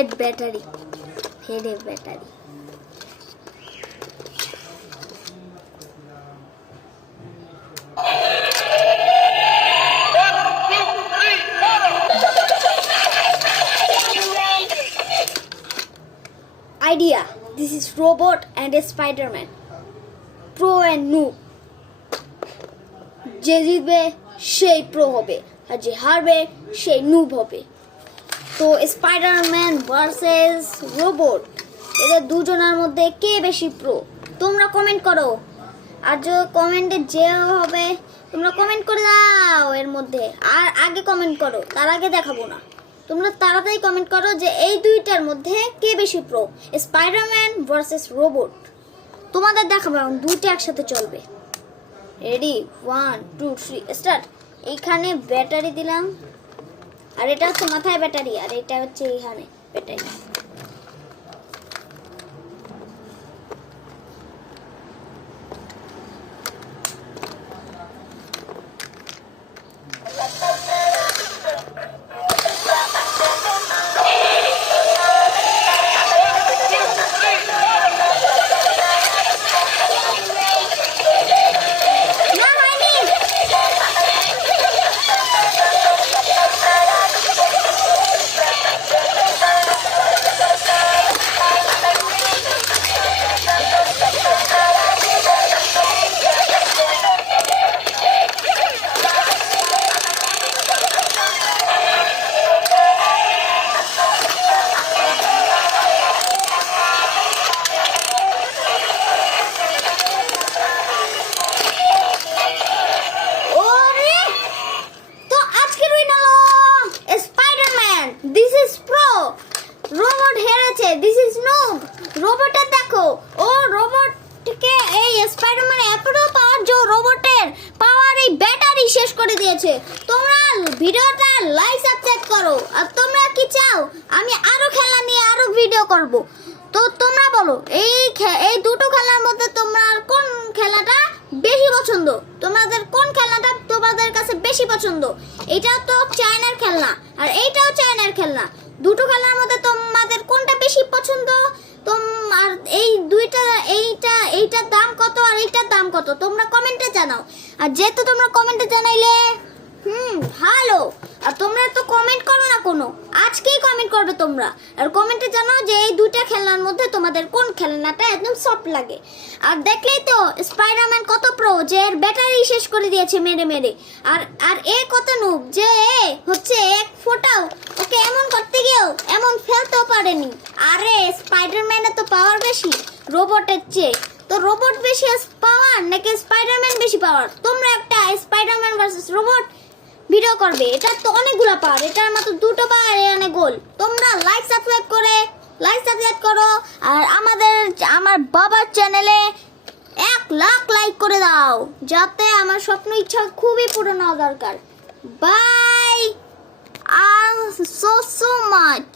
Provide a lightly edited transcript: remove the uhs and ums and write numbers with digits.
Head battery, হেডে battery. Idea. This is robot and a Spider-Man. Pro and noob. যে জিতবে সেই pro হবে আর যে হারবে সেই নুব হবে। তো স্পাইডারম্যান ভার্সেস রোবট, এদের দুজনের মধ্যে কে বেশি প্রো? তোমরা কমেন্ট করো। আর যে কমেন্টে যে হবে তোমরা কমেন্ট করে দাও এর মধ্যে। আর আগে কমেন্ট করো, তার আগে দেখাবো না। তোমরা তাড়াতাড়ি কমেন্ট করো যে এই দুইটার মধ্যে কে বেশি প্রো, স্পাইডারম্যান ভার্সেস রোবট। তোমাদের দেখাবো এখন দুইটা একসাথে চলবে। Ready, 1 2 3 start. এইখানে ব্যাটারি দিলাম, আর এটা হচ্ছে মাথায় ব্যাটারি, আর এটা হচ্ছে এইখানে battery. This is pro. Robot হেরেছে। This is noob. রোবটের দেখো, ও রোবটকে এই স্পাইডারম্যান এতটা পাওয়ার যে রোবটের পাওয়ার এই ব্যাটারি শেষ করে দিয়েছে। তোমরা ভিডিওটা লাইক সাবস্ক্রাইব করো। আর তোমরা কি চাও আমি আরো খেলা নিয়ে আরো ভিডিও করব? তো তোমরা বলো এই দুটো খেলার মধ্যে তোমার কোন খেলাটা বেশি পছন্দ? তোমাদের কোন খেলাটা তোমাদের কাছে বেশি পছন্দ? এটা তো চায়নার খেলনা আর এইটাও চায়নার খেলনা। দুটো খেলার মধ্যে তোমাদের কোনটা বেশি পছন্দ? আর এই দুইটা এইটার দাম কত আর এইটার দাম কত তোমরা কমেন্টে জানাও। আর যেহেতু তোমরা কমেন্টে জানাইলে ভালো। আর তোমরা তো কমেন্ট করো না কোনো, আজকেই কমেন্ট করবে তোমরা। আর কমেন্টে জানাও যে এই দুইটা খেলনার মধ্যে তোমাদের কোন খেলনাটা একদম সফট লাগে। আর দেখলেই তো স্পাইডারম্যান কত প্রো, যে এর ব্যাটারি শেষ করে দিয়েছে মেরে মেরে। আর এ কত নুব, যে এ হচ্ছে এক ফোটাও ওকে এমন করতে গিয়েও এমন ফেলতেও পারেনি। আরে স্পাইডারম্যানের তো পাওয়ার বেশি রোবটের চেয়ে। তো রোবট বেশি পাওয়ার নাকি স্পাইডারম্যান বেশি পাওয়ার? তোমরা একটা স্পাইডারম্যান ভার্সেস রোবট ভিডিও করবে। এটা তো অনেকগুলো পাওয়ার, এটার মাত্র দুটো পাওয়ার, এখানে গোল। তোমরা লাইক সাবস্ক্রাইব করো। আর আমার বাবার চ্যানেলে 1 লাখ লাইক করে দাও, যাতে আমার স্বপ্ন ইচ্ছা খুবই পূরণ হওয়া দরকার। Bye, so much.